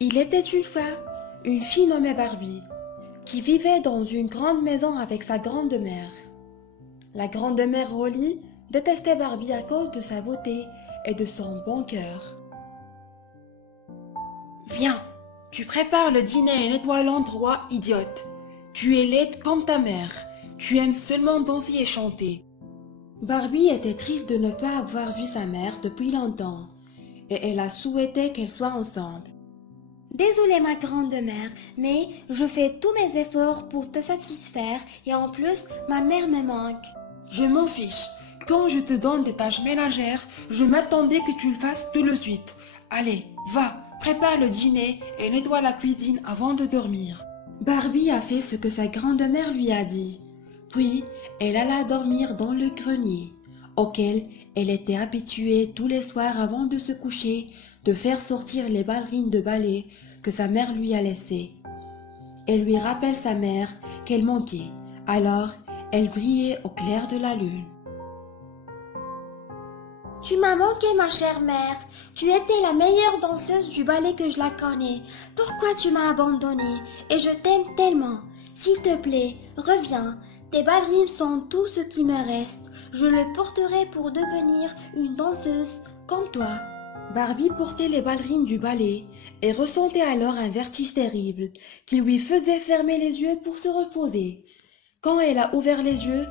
Il était une fois une fille nommée Barbie qui vivait dans une grande maison avec sa grande-mère. La grande-mère Rolly détestait Barbie à cause de sa beauté et de son bon cœur. Viens, tu prépares le dîner et nettoies l'endroit, idiote. Tu es laide comme ta mère. Tu aimes seulement danser et chanter. Barbie était triste de ne pas avoir vu sa mère depuis longtemps et elle a souhaité qu'elles soient ensemble. Désolée ma grande-mère, mais je fais tous mes efforts pour te satisfaire et en plus, ma mère me manque. Je m'en fiche. Quand je te donne des tâches ménagères, je m'attendais que tu le fasses tout de suite. Allez, va, prépare le dîner et nettoie la cuisine avant de dormir. Barbie a fait ce que sa grande-mère lui a dit. Puis, elle alla dormir dans le grenier, auquel elle était habituée tous les soirs avant de se coucher, de faire sortir les ballerines de ballet que sa mère lui a laissées. Elle lui rappelle sa mère qu'elle manquait, alors elle brillait au clair de la lune. Tu m'as manqué ma chère mère, tu étais la meilleure danseuse du ballet que je la connais. Pourquoi tu m'as abandonnée? Et je t'aime tellement. S'il te plaît, reviens. Tes ballerines sont tout ce qui me reste. Je le porterai pour devenir une danseuse comme toi. Barbie portait les ballerines du ballet et ressentait alors un vertige terrible qui lui faisait fermer les yeux pour se reposer. Quand elle a ouvert les yeux,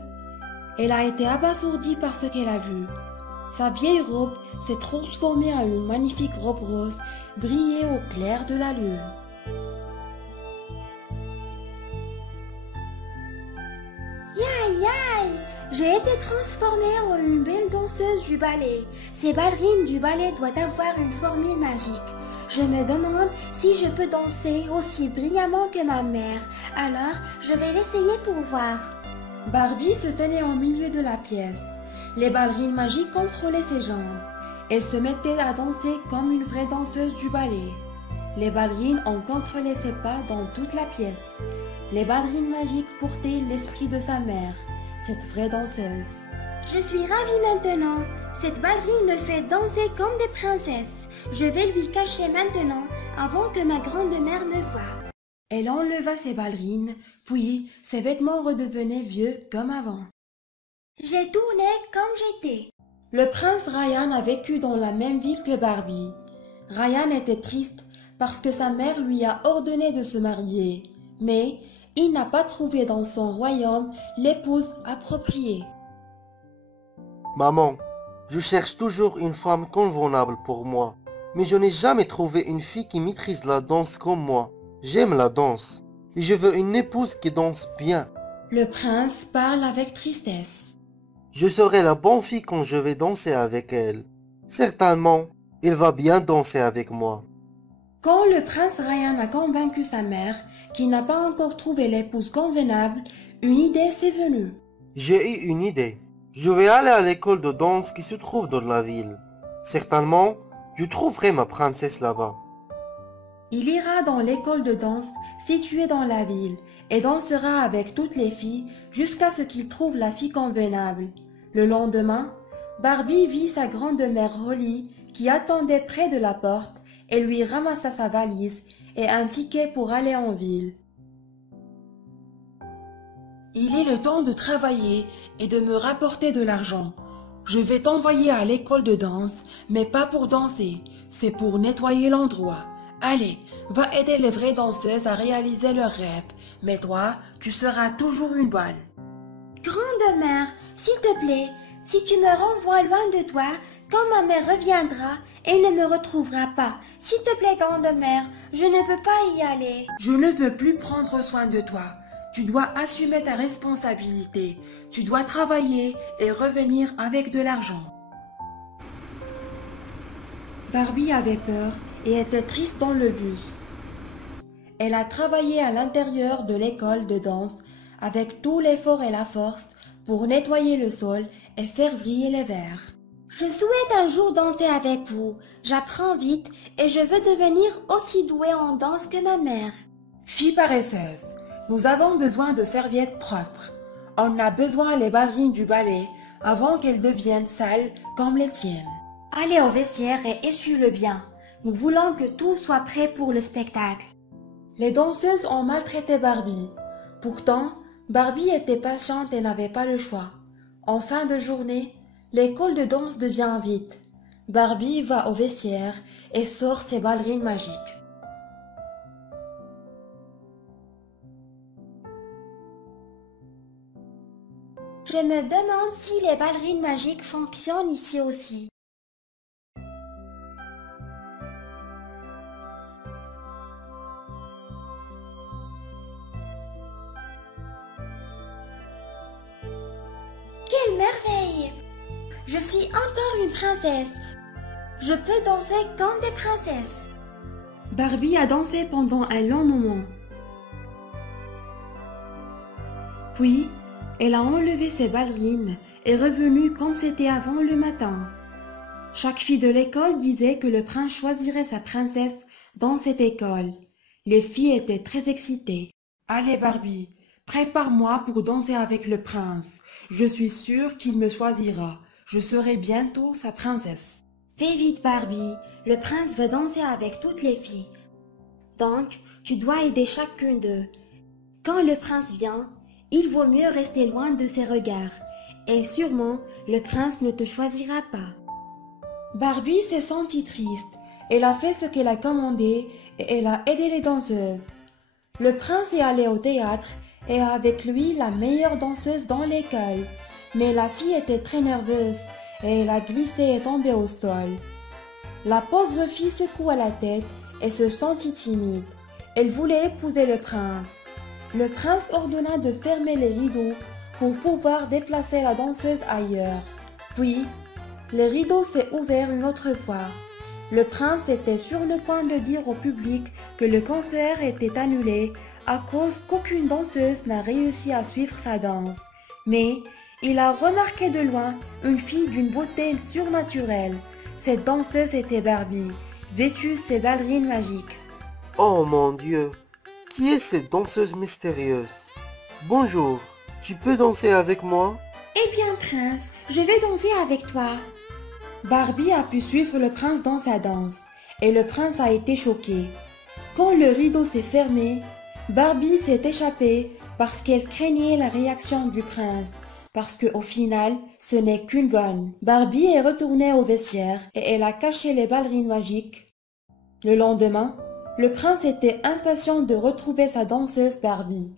elle a été abasourdie par ce qu'elle a vu. Sa vieille robe s'est transformée en une magnifique robe rose, brillée au clair de la lune. Yaï, yaï! J'ai été transformée en une belle danseuse du ballet. Ces ballerines du ballet doivent avoir une formule magique. Je me demande si je peux danser aussi brillamment que ma mère. Alors, je vais l'essayer pour voir. Barbie se tenait au milieu de la pièce. Les ballerines magiques contrôlaient ses jambes. Elle se mettait à danser comme une vraie danseuse du ballet. Les ballerines ont contrôlé ses pas dans toute la pièce. Les ballerines magiques portaient l'esprit de sa mère, cette vraie danseuse. Je suis ravie maintenant. Cette ballerine me fait danser comme des princesses. Je vais lui cacher maintenant avant que ma grande-mère me voie. Elle enleva ses ballerines, puis ses vêtements redevenaient vieux comme avant. J'ai tourné comme j'étais. Le prince Ryan a vécu dans la même ville que Barbie. Ryan était triste parce que sa mère lui a ordonné de se marier, mais il n'a pas trouvé dans son royaume l'épouse appropriée. Maman, je cherche toujours une femme convenable pour moi, mais je n'ai jamais trouvé une fille qui maîtrise la danse comme moi. J'aime la danse, et je veux une épouse qui danse bien. Le prince parle avec tristesse. Je serai la bonne fille quand je vais danser avec elle. Certainement, elle va bien danser avec moi. Quand le prince Ryan a convaincu sa mère qu'il n'a pas encore trouvé l'épouse convenable, une idée s'est venue. J'ai eu une idée. Je vais aller à l'école de danse qui se trouve dans la ville. Certainement, je trouverai ma princesse là-bas. Il ira dans l'école de danse située dans la ville et dansera avec toutes les filles jusqu'à ce qu'il trouve la fille convenable. Le lendemain, Barbie vit sa grande-mère Holly qui attendait près de la porte et lui ramassa sa valise et un ticket pour aller en ville. Il est le temps de travailler et de me rapporter de l'argent. Je vais t'envoyer à l'école de danse, mais pas pour danser, c'est pour nettoyer l'endroit. Allez, va aider les vraies danseuses à réaliser leurs rêves, mais toi, tu seras toujours une bonne. Grande-mère, s'il te plaît, si tu me renvoies loin de toi, quand ma mère reviendra, elle ne me retrouvera pas. S'il te plaît, grande-mère, je ne peux pas y aller. Je ne peux plus prendre soin de toi. Tu dois assumer ta responsabilité. Tu dois travailler et revenir avec de l'argent. Barbie avait peur et était triste dans le bus. Elle a travaillé à l'intérieur de l'école de danse avec tout l'effort et la force pour nettoyer le sol et faire briller les verres. Je souhaite un jour danser avec vous. J'apprends vite et je veux devenir aussi douée en danse que ma mère. Fille paresseuse, nous avons besoin de serviettes propres. On a besoin des ballerines du ballet avant qu'elles deviennent sales comme les tiennes. Allez au vestiaire et essuie-le bien. Nous voulons que tout soit prêt pour le spectacle. Les danseuses ont maltraité Barbie. Pourtant, Barbie était patiente et n'avait pas le choix. En fin de journée, l'école de danse devient vide. Barbie va au vestiaire et sort ses ballerines magiques. Je me demande si les ballerines magiques fonctionnent ici aussi. Quelle merveille! Je suis encore une princesse. Je peux danser comme des princesses. Barbie a dansé pendant un long moment. Puis, elle a enlevé ses ballerines et est revenue comme c'était avant le matin. Chaque fille de l'école disait que le prince choisirait sa princesse dans cette école. Les filles étaient très excitées. Allez Barbie, prépare-moi pour danser avec le prince. Je suis sûre qu'il me choisira. Je serai bientôt sa princesse. Fais vite Barbie, le prince veut danser avec toutes les filles. Donc, tu dois aider chacune d'eux. Quand le prince vient, il vaut mieux rester loin de ses regards. Et sûrement, le prince ne te choisira pas. Barbie s'est sentie triste. Elle a fait ce qu'elle a commandé et elle a aidé les danseuses. Le prince est allé au théâtre et a avec lui la meilleure danseuse dans l'école. Mais la fille était très nerveuse et elle a glissé et tombé au sol. La pauvre fille secoua la tête et se sentit timide. Elle voulait épouser le prince. Le prince ordonna de fermer les rideaux pour pouvoir déplacer la danseuse ailleurs. Puis, le rideau s'est ouvert une autre fois. Le prince était sur le point de dire au public que le concert était annulé à cause qu'aucune danseuse n'a réussi à suivre sa danse. Mais il a remarqué de loin une fille d'une beauté surnaturelle. Cette danseuse était Barbie, vêtue ses ballerines magiques. Oh mon Dieu, qui est cette danseuse mystérieuse? Bonjour, tu peux danser avec moi? Eh bien, prince, je vais danser avec toi. Barbie a pu suivre le prince dans sa danse, et le prince a été choqué. Quand le rideau s'est fermé, Barbie s'est échappée parce qu'elle craignait la réaction du prince, parce qu'au final, ce n'est qu'une bonne. Barbie est retournée au vestiaire et elle a caché les ballerines magiques. Le lendemain, le prince était impatient de retrouver sa danseuse Barbie.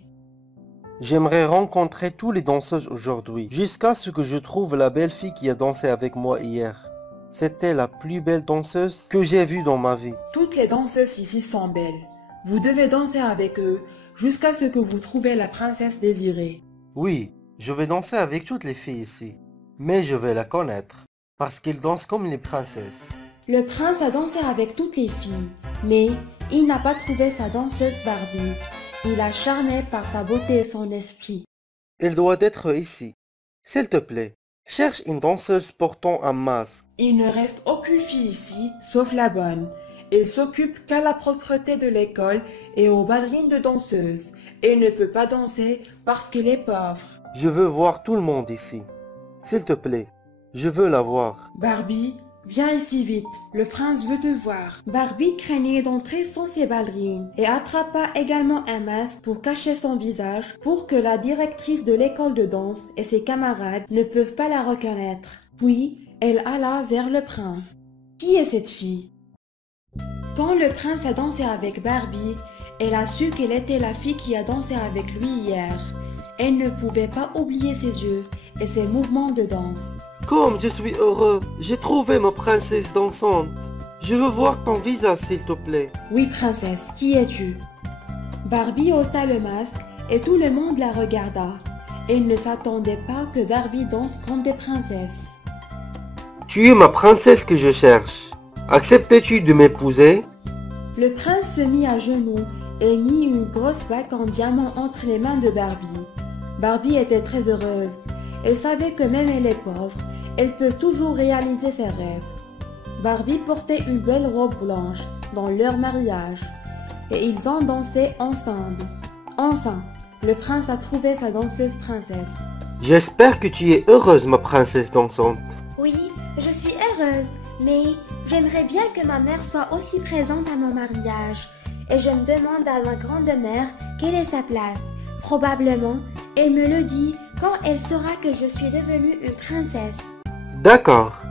J'aimerais rencontrer tous les danseuses aujourd'hui, jusqu'à ce que je trouve la belle fille qui a dansé avec moi hier. C'était la plus belle danseuse que j'ai vue dans ma vie. Toutes les danseuses ici sont belles. Vous devez danser avec eux jusqu'à ce que vous trouviez la princesse désirée. Oui, je vais danser avec toutes les filles ici, mais je vais la connaître, parce qu'elles dansent comme les princesses. Le prince a dansé avec toutes les filles, mais il n'a pas trouvé sa danseuse Barbie. Il a charmé par sa beauté et son esprit. Elle doit être ici. S'il te plaît, cherche une danseuse portant un masque. Il ne reste aucune fille ici, sauf la bonne. Elle s'occupe qu'à la propreté de l'école et aux ballerines de danseuses. Elle ne peut pas danser parce qu'elle est pauvre. Je veux voir tout le monde ici. S'il te plaît, je veux la voir. Barbie, viens ici vite, le prince veut te voir. Barbie craignait d'entrer sans ses ballerines et attrapa également un masque pour cacher son visage pour que la directrice de l'école de danse et ses camarades ne peuvent pas la reconnaître. Puis, elle alla vers le prince. Qui est cette fille? Quand le prince a dansé avec Barbie, elle a su qu'elle était la fille qui a dansé avec lui hier. Elle ne pouvait pas oublier ses yeux et ses mouvements de danse. Comme je suis heureux, j'ai trouvé ma princesse dansante. Je veux voir ton visage, s'il te plaît. Oui, princesse, qui es-tu? Barbie ôta le masque et tout le monde la regarda. Elle ne s'attendait pas que Barbie danse comme des princesses. Tu es ma princesse que je cherche. Acceptes-tu de m'épouser? Le prince se mit à genoux et mit une grosse bague en diamant entre les mains de Barbie. Barbie était très heureuse. Elle savait que même elle est pauvre, elle peut toujours réaliser ses rêves. Barbie portait une belle robe blanche dans leur mariage et ils ont dansé ensemble. Enfin, le prince a trouvé sa danseuse princesse. J'espère que tu es heureuse, ma princesse dansante. Oui, je suis heureuse, Mais j'aimerais bien que ma mère soit aussi présente à mon mariage. Et je me demande à ma grande-mère quelle est sa place. Probablement, elle me le dit quand elle saura que je suis devenue une princesse. D'accord.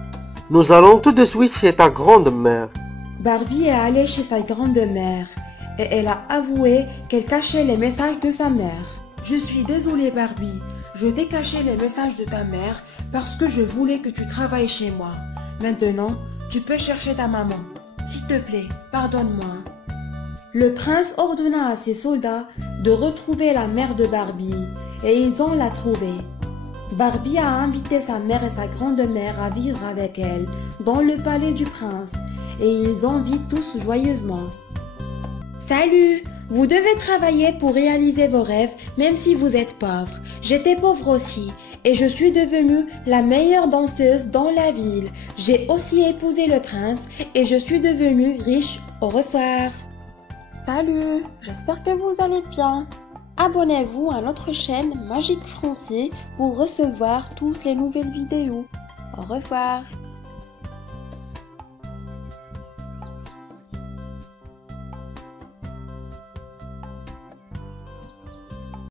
Nous allons tout de suite chez ta grande-mère. Barbie est allée chez sa grande-mère et elle a avoué qu'elle cachait les messages de sa mère. Je suis désolée Barbie, je t'ai caché les messages de ta mère parce que je voulais que tu travailles chez moi. Maintenant, tu peux chercher ta maman. S'il te plaît, pardonne-moi. Le prince ordonna à ses soldats de retrouver la mère de Barbie et ils ont la trouvée. Barbie a invité sa mère et sa grande-mère à vivre avec elle dans le palais du prince et ils en vivent tous joyeusement. Salut! Vous devez travailler pour réaliser vos rêves même si vous êtes pauvre. J'étais pauvre aussi et je suis devenue la meilleure danseuse dans la ville. J'ai aussi épousé le prince et je suis devenue riche. Au revoir! Salut, j'espère que vous allez bien. Abonnez-vous à notre chaîne Magique Français pour recevoir toutes les nouvelles vidéos. Au revoir.